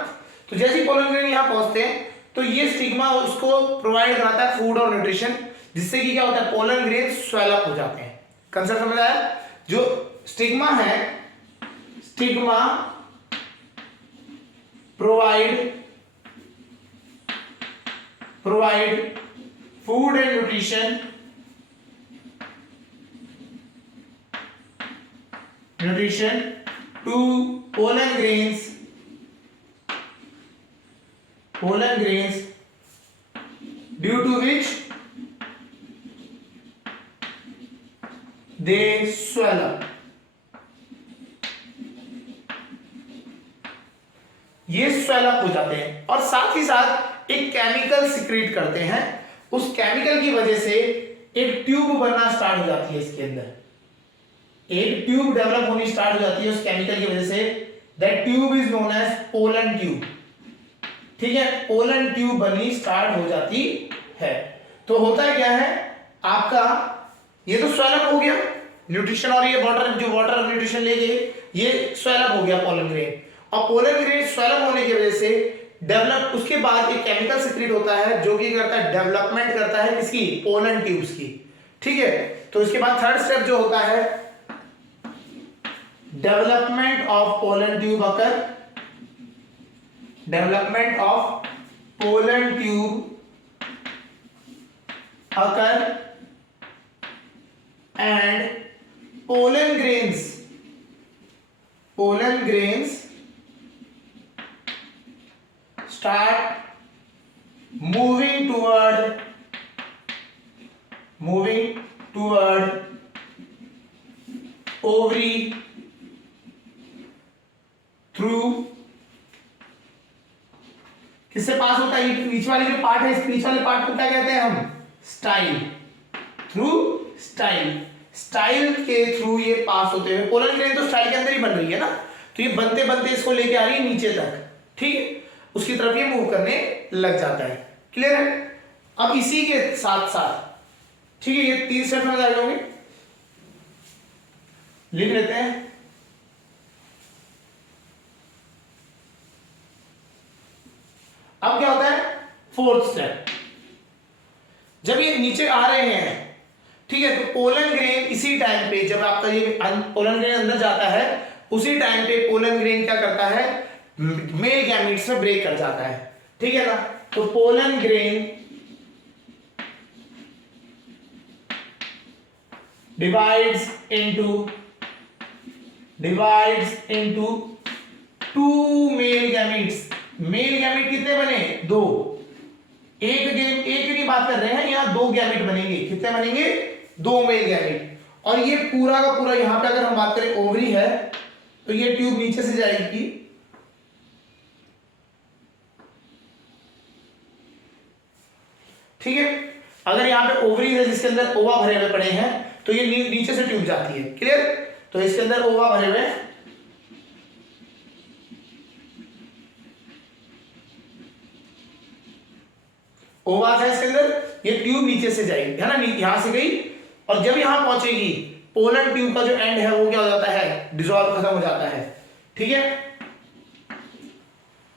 तो जैसे ही पोलन ग्रेन यहाँ पहुंचते हैं तो ये स्टिग्मा उसको प्रोवाइड कराता है फूड और न्यूट्रिशन, जिससे कि क्या होता है, पोलन ग्रेन स्वेल अप हो जाते हैं। कंसेप्ट समझ आया। जो स्टिग्मा है, stigma provide food and nutrition to pollen grains due to which they swell up। ये स्वेल अप हो जाते हैं और साथ ही साथ एक केमिकल सिक्रीट करते हैं। उस केमिकल की वजह से एक ट्यूब बनना स्टार्ट हो जाती है इसके अंदर, एक ट्यूब डेवलप होनी स्टार्ट हो जाती है उस केमिकल की वजह से। That tube is known as pollen tube. ठीक है, पोलन ट्यूब बननी स्टार्ट हो जाती है। तो होता क्या है आपका, ये तो स्वेलअप हो गया न्यूट्रिशन, और ये वाटर जो वाटर न्यूट्रिशन ले गए ये स्वेलअप हो गया पोलन ग्रेन। और पोलन ग्रेन स्वेलअप होने की वजह से डेवलप, उसके बाद एक केमिकल सिक्रीट होता है जो कि करता है डेवलपमेंट करता है किसकी, पोलन ट्यूब्स की। ठीक है, तो इसके बाद थर्ड स्टेप जो होता है development of pollen tube occur, development of pollen tube occur and pollen grains start moving toward ovary through, किससे पास होता है, ये बीच वाली जो पार्ट है, इस बीच वाले पार्ट को क्या कहते हैं हम, स्टाइल, थ्रू स्टाइल, स्टाइल के थ्रू ये पास होते हुए, पोलन ग्रेन तो स्टाइल के अंदर ही बन रही है ना, तो ये बनते बनते इसको लेके आ रही है नीचे तक। ठीक है, उसकी तरफ ये मूव करने लग जाता है। क्लियर है? अब इसी के साथ साथ, ठीक है, ये 3 स्टेप में जाएंगे, लिख लेते हैं। अब क्या होता है, 4th स्टेप, जब ये नीचे आ रहे हैं, ठीक है, तो पोलन ग्रेन इसी टाइम पे, जब आपका ये पोलन ग्रेन अंदर जाता है, उसी टाइम पे पोलन ग्रेन क्या करता है, मेल गैमीट्स में ब्रेक कर जाता है। ठीक है ना, तो pollen grain divides into 2 male gametes. Male gamete कितने बने, 2, एक नहीं बात कर रहे हैं, यहां 2 गैमेट बनेंगे। कितने बनेंगे, 2 मेल गैमेट। और ये पूरा का पूरा, यहां पे अगर हम बात करें ओवरी है, तो ये ट्यूब नीचे से जाएगी, ठीक है। अगर यहां पे ओवरी है जिसके अंदर ओवा भरे हुए पड़े हैं, तो ये नीचे से ट्यूब जाती है। क्लियर? तो इसके अंदर ओवा भरे हुए, ओवास है इसके अंदर, ये ट्यूब नीचे से जाएगी, है ना, यहां से गई, और जब यहां पहुंचेगी, पोलन ट्यूब का जो एंड है वो क्या हो जाता है, डिसॉल्व, खत्म हो जाता है। ठीक है,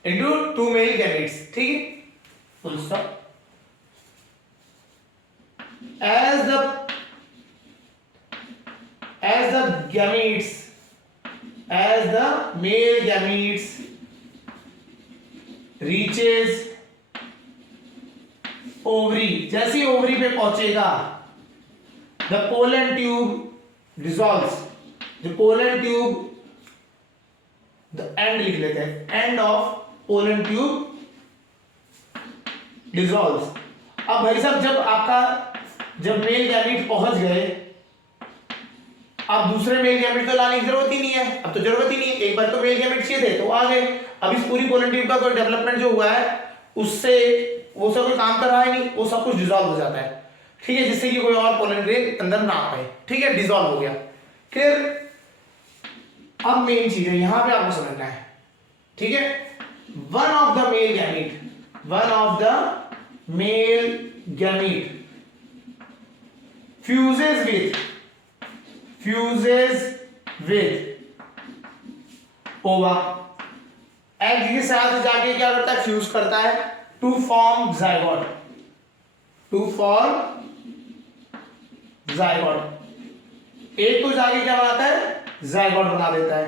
इनटू 2 मेल गैमेट्स। ठीक है, full stop. as the male gametes reaches ovary, जैसे ओवरी पे पहुंचेगा, the pollen tube dissolves, the pollen tube, the end लिख लेते हैं, end of pollen tube dissolves। अब भाई साहब, जब मेल गैमेट पहुंच गए, अब दूसरे मेल गैमेट तो लाने की जरूरत ही नहीं है, अब तो जरूरत ही नहीं है, एक बार तो मेल गैमेट चाहिए थे तो आ गए। अब इस पूरी पोलन ट्यूब का कोई डेवलपमेंट जो हुआ है, उससे वो सब कोई काम कर रहा है नहीं, वो सब कुछ डिसॉल्व हो जाता है। ठीक है, जिससे कि कोई और पोलन ग्रेन अंदर ना आ पाए। ठीक है, डिसॉल्व हो गया। क्लियर? अब मेन चीज है, यहां पे आपको समझना है। ठीक है, one of the male gamete fuses with ova, egg के साथ जाके क्या करता है, फ्यूज करता है टू फॉर्म जाइगोट, एक तो जाके क्या बनाता है, जाइगोट बना देता है।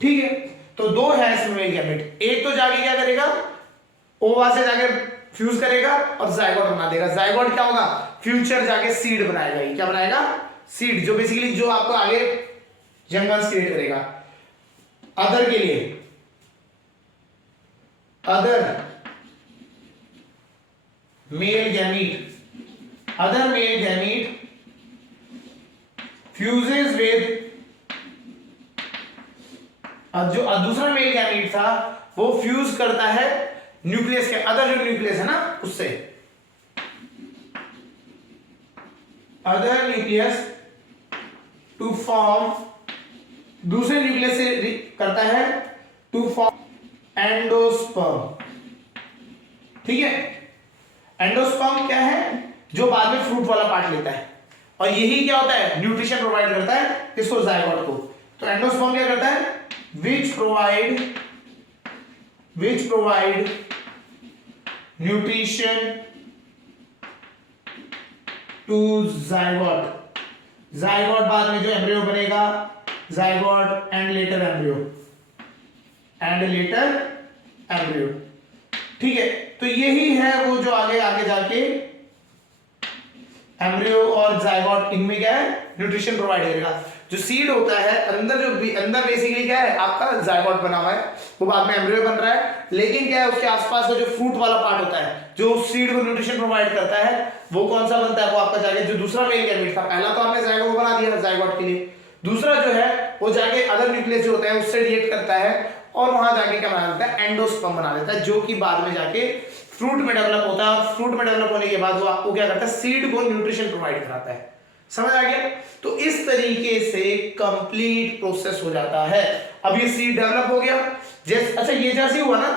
ठीक है, तो 2 है इसमें मेल गैमेट, एक तो जाके क्या करेगा, ओवा से जाके फ्यूज करेगा और जाइगोट बना देगा। जाइगोट क्या होगा, फ्यूचर जाके सीड बनाएगा। ये क्या बनाएगा, सीड, जो बेसिकली जो आपको आगे जंगल्स क्रिएट करेगा। अदर के लिए, other male gamete fuses with, जो दूसरा मेल गैमीट था वो फ्यूज करता है न्यूक्लियस के, अदर जो न्यूक्लियस है ना उससे, अदर न्यूक्लियस टू फॉर्म, दूसरे न्यूक्लियस से करता है टू फॉर्म एंडोस्पर्म। ठीक है, एंडोस्पर्म क्या है, जो बाद में फ्रूट वाला पार्ट लेता है, और यही क्या होता है, न्यूट्रिशन प्रोवाइड करता है किसको, जायगोट को। तो एंडोस्पर्म क्या करता है, which provide nutrition to zygote. Zygote बाद में जो एम्ब्रियो बनेगा, जायगोट एंड लेटर एम्ब्रियो, ठीक है। तो यही है वो जो आगे जाके एम्ब्रियो और जायगोट, इनमें क्या है, न्यूट्रिशन प्रोवाइड करेगा। जो सीड होता है अंदर, अंदर बेसिकली क्या है आपका, जायगोट बना हुआ है, वो बाद में एम्ब्रियो बन रहा है, लेकिन क्या है उसके आसपास का जो फ्रूट वाला पार्ट होता है, जो सीड को न्यूट्रिशन प्रोवाइड करता है, वो कौन सा बनता है, वो आपका जाके जो दूसरा मेल गैमेट था, पहला तो आपने जायगोट बना दिया जायगोट के लिए, दूसरा जो है वो जाके अदर न्यूक्लियस जो होता है उससे रिएक्ट करता है और वहां जाके क्या बना देता है, एंडोस्पर्म बना देता है, जो कि बाद में जाके फ्रूट में डेवलप होता है। फ्रूट में डेवलप होने के बाद वो आपको क्या करता है, सीड को न्यूट्रिशन प्रोवाइड कराता है। समझ आ गया। तो इस तरीके से कंप्लीट प्रोसेस हो जाता है। अब ये सीड डेवलप हो गया, अच्छा ये जैसे हुआ ना,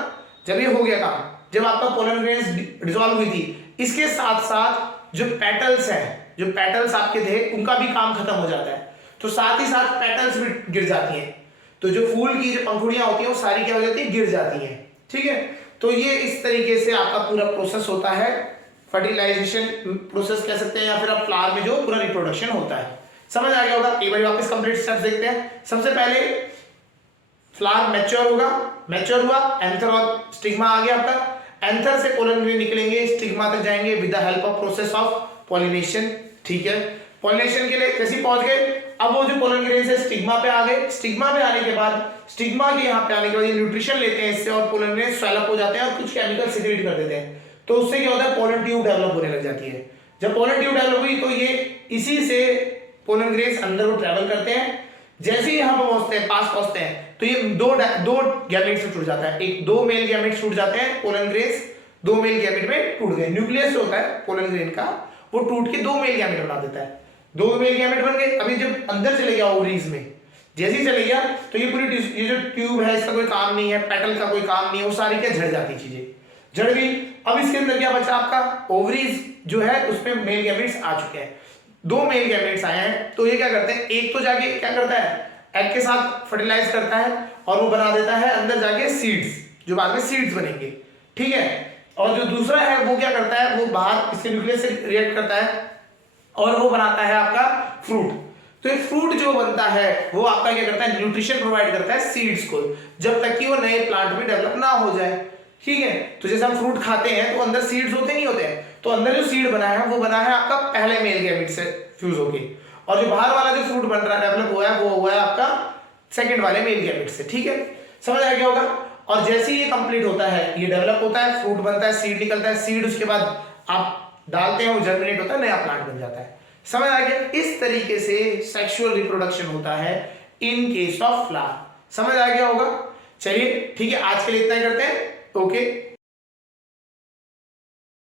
जब ये हो गया काम, जब आपका पोलन ग्रेन्स डिसॉल्व हुई थी, इसके साथ साथ जो पेटल्स हैं, जो पेटल्स आपके थे उनका भी काम खत्म हो जाता है, तो साथ ही साथ पेटल्स भी गिर जाती हैं। तो जो फूल की जो पंखुड़ियां होती हैं वो सारी क्या हो जाती है, गिर जाती हैं। ठीक है, तो ये इस तरीके से आपका पूरा प्रोसेस होता है, फर्टिलाइजेशन प्रोसेस कह सकते हैं, या फिर आप फ्लावर में जो पूरा रिप्रोडक्शन होता है। समझ आ गया होगा। एक बार वापस कंप्लीट स्टेप्स देखते हैं। सबसे पहले फ्लावर मैच्योर होगा, मैच्योर हुआ, एंथर और स्टिग्मा आ गया आपका, एंथर से पोलन ग्रेन निकलेंगे, स्टिग्मा तक जाएंगे with the help of process of pollination. ठीक है, पॉलिनेशन के लिए कैसे पहुंच गए, अब वो जो पोलन ग्रेन से स्टिग्मा पे आ गए, स्टिग्मा पे आने के बाद, स्टिग्मा के यहाँ पे आने के बाद ये न्यूट्रिशन लेते हैं इससे, और पोलन ग्रेन स्वेलअप हो जाते हैं और कुछ केमिकल सिक्रेट कर देते हैं, तो उससे क्या होता है, पोलन ट्यूब डेवलप होने लग जाती है। जब पोलन ट्यूब डेवलप हुई तो ये इसी से पोलन ग्रेन्स अंदर को ट्रेवल करते हैं, जैसे ही यहाँ पर पहुंचते हैं, पास पहुंचते हैं, तो ये दो गैमेट्स में टूट जाता है, एक दो मेल गैमेट्स टूट जाते हैं, पोलन ग्रेन्स दो मेल गैमेट में टूट गए। न्यूक्लियस जो होता है पोलन ग्रेन का, वो टूट के दो मेल गैमेट बना देता है, दो मेल गैमेट बन गए। अभी जब अंदर चले गया ओवरीज में, जैसे ही चले गया तो ये पूरी ये जो ट्यूब है इसका कोई काम नहीं है, पेटल का कोई काम नहीं है, वो सारी क्या झड़ जाती चीजें, झड़ गई। अब इसके अंदर क्या बचा आपका, ओवरीज जो है उसमें मेल गैमेट्स आ चुके हैं, दो मेल गैमेट्स आए हैं। तो ये क्या करते हैं, एक तो जाके क्या करता है, एग के साथ फर्टिलाइज करता है और वो बना देता है अंदर जाके सीड्स, जो बाद में सीड्स बनेंगे। ठीक है, और जो दूसरा है वो क्या करता है, वो बाहर इसके न्यूक्लियस से रिएक्ट करता है और वो बनाता है आपका फ्रूट। तो ये फ्रूट जो बनता है वो आपका क्या करता है, न्यूट्रिशन प्रोवाइड करता है सीड्स को, जब तक कि वो नए प्लांट में डेवलप ना हो जाए। ठीक है, तो जैसे हम फ्रूट खाते हैं तो अंदर सीड्स होते नहीं होते हैं, तो अंदर जो सीड बना है वो बना है आपका पहले मेल गैमेट से फ्यूज होके, और जो बाहर वाला जो फ्रूट बन रहा है, डेवलप हुआ है, वो हुआ है आपका सेकंड वाले मेल गैमेट से। ठीक है, समझ आ गया होगा। और जैसे ही ये कंप्लीट होता है, ये डेवलप होता है, फ्रूट बनता है, सीड निकलता है, सीड उसके बाद आप डालते हैं, वो जर्मिनेट होता है, नया प्लांट बन जाता है। समझ आ गया। इस तरीके से सेक्सुअल रिप्रोडक्शन होता है इन केस ऑफ फ्लावर। समझ आ गया होगा। चलिए ठीक है, आज के लिए इतना ही करते हैं। ओके।